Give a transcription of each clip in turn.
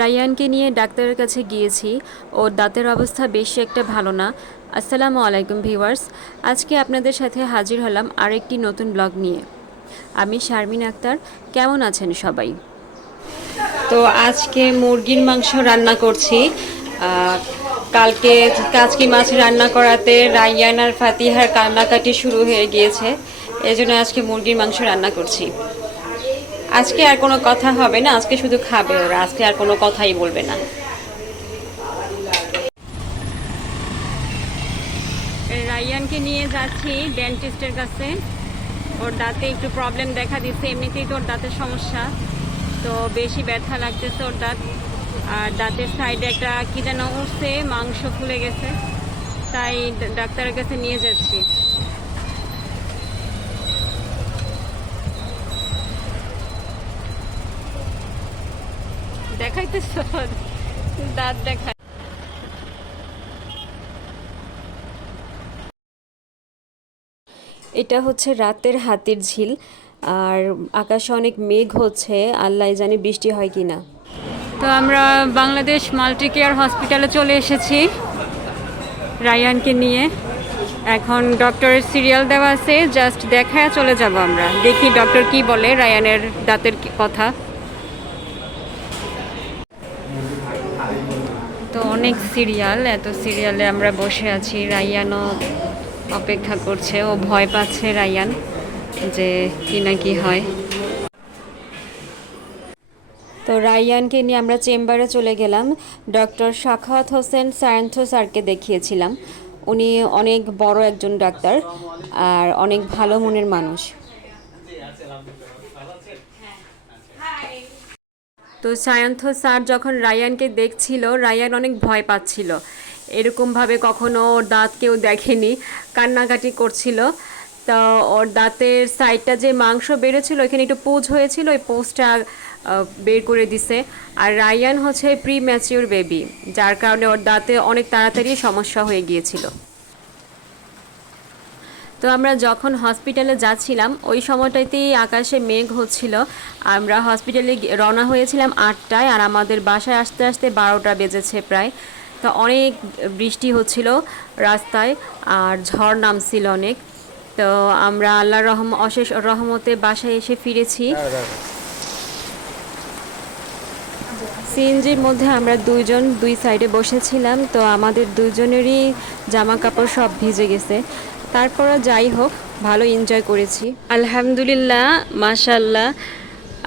রায়ানকে নিয়ে ডাক্তারের কাছে গিয়েছি। ওর দাঁতের অবস্থা বেশি একটা ভালো না। আসসালামু আলাইকুম ভিউয়ার্স। আজকে আপনাদের সাথে হাজির হলাম আরেকটি নতুন ব্লগ নিয়ে। আমি শারমিন আক্তার। কেমন আছেন সবাই? তো আজকে মুরগির মাংস রান্না করছি। কালকে কাচকি মাছ রান্না করাতে রায়ান আর ফাতিহার কান্নাকাটি শুরু হয়ে গিয়েছে। এই জন্য আজকে মুরগির মাংস রান্না করছি। আজকে আর কোনো কথা হবে না, আজকে শুধু খাবে ওরা, আজকে আর কোনো কথাই বলবে না। রায়ানকে নিয়ে যাচ্ছি ডেন্টিস্টের কাছে। ওর দাঁতে একটু প্রবলেম দেখা দিচ্ছে, এমনিতেই তো ওর দাঁতের সমস্যা। তো বেশি ব্যথা লাগতেছে ওর দাঁত। আর দাঁতের সাইডে একটা কি যেন উঠছে, মাংস ফুলে গেছে। তাই ডাক্তারের কাছে নিয়ে যাচ্ছি। দেখাইতেছ দাঁত দেখায়। এটা হচ্ছে রাতের হাতির ঝিল আর আকাশে অনেক মেঘ হচ্ছে আল্লাহ জানি বৃষ্টি হয় কি না তো আমরা বাংলাদেশ মাল্টি কেয়ার হসপিটালে চলে এসেছি রায়ানকে নিয়ে। এখন ডক্টরের সিরিয়াল দেওয়া আছে জাস্ট দেখায় চলে যাব আমরা। দেখি ডক্টর কি বলে রায়ানের দাঁতের কথা তো অনেক সিরিয়াল এত সিরিয়ালে আমরা বসে আছি রাইয়ানও অপেক্ষা করছে ও ভয় পাচ্ছে রাইয়ান যে কি না কি হয় তো রাইয়ানকে নিয়ে আমরা চেম্বারে চলে গেলাম ডক্টর শাখাত হোসেন সায়েন্থো স্যারকে দেখিয়েছিলাম উনি অনেক বড় একজন ডাক্তার আর অনেক ভালো মনের মানুষ তো সায়ন্থ স্যার যখন রায়ানকে দেখছিল, রায়ান অনেক ভয় পাচ্ছিল। এরকমভাবে কখনো ওর দাঁত কেউ দেখেনি, কান্নাকাটি করছিল। তো ওর দাঁতের সাইডটা যে মাংস বেড়েছিল এখানে একটু পোজ হয়েছিল, ওই পোজটা বের করে দিছে। আর রায়ান হচ্ছে প্রি ম্যাচিওর বেবি যার কারণে ওর দাঁতে অনেক তাড়াতাড়ি সমস্যা হয়ে গিয়েছিল। তো আমরা যখন হসপিটালে যাচ্ছিলাম ওই সময়টাতেই আকাশে মেঘ হচ্ছিল। আমরা হসপিটালে রওনা হয়েছিলাম আটটায় আর আমাদের বাসায় আসতে আসতে বারোটা বেজেছে প্রায়। তো অনেক বৃষ্টি হচ্ছিল রাস্তায় আর ঝড় নামছিল অনেক। তো আমরা আল্লাহ রহম অশেষ রহমতে বাসায় এসে ফিরেছি। সিএনজির মধ্যে আমরা দুইজন দুই সাইডে বসেছিলাম। তো আমাদের দুজনেরই জামা কাপড় সব ভিজে গেছে। তারপরও যাই হোক, ভালো এনজয় করেছি। আলহামদুলিল্লাহ মাশাল্লাহ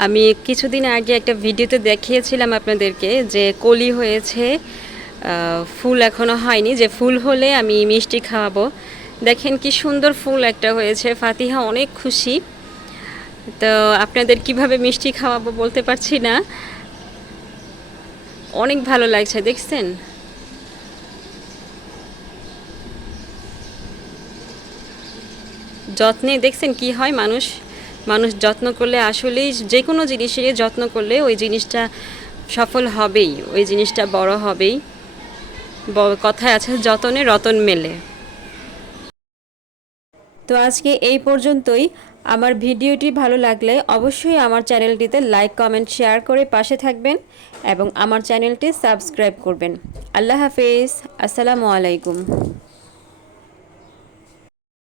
আমি কিছুদিন আগে একটা ভিডিওতে দেখিয়েছিলাম আপনাদেরকে যে কলি হয়েছে ফুল এখনও হয়নি, যে ফুল হলে আমি মিষ্টি খাওয়াবো। দেখেন কি সুন্দর ফুল একটা হয়েছে, ফাতিহা অনেক খুশি। তো আপনাদের কীভাবে মিষ্টি খাওয়াবো বলতে পারছি না। অনেক ভালো লাগছে, দেখছেন? যত্নে, দেখছেন কি হয় মানুষ? মানুষ যত্ন করলে আসলেই যে কোনো জিনিসের যত্ন করলে ওই জিনিসটা সফল হবেই, ওই জিনিসটা বড় হবেই। কথায় আছে যতনে রতন মেলে। তো আজকে এই পর্যন্তই। আমার ভিডিওটি ভালো লাগলে অবশ্যই আমার চ্যানেলটিতে লাইক, কমেন্ট, শেয়ার করে পাশে থাকবেন এবং আমার চ্যানেলটি সাবস্ক্রাইব করবেন। আল্লাহ হাফেজ। আসসালামু আলাইকুম।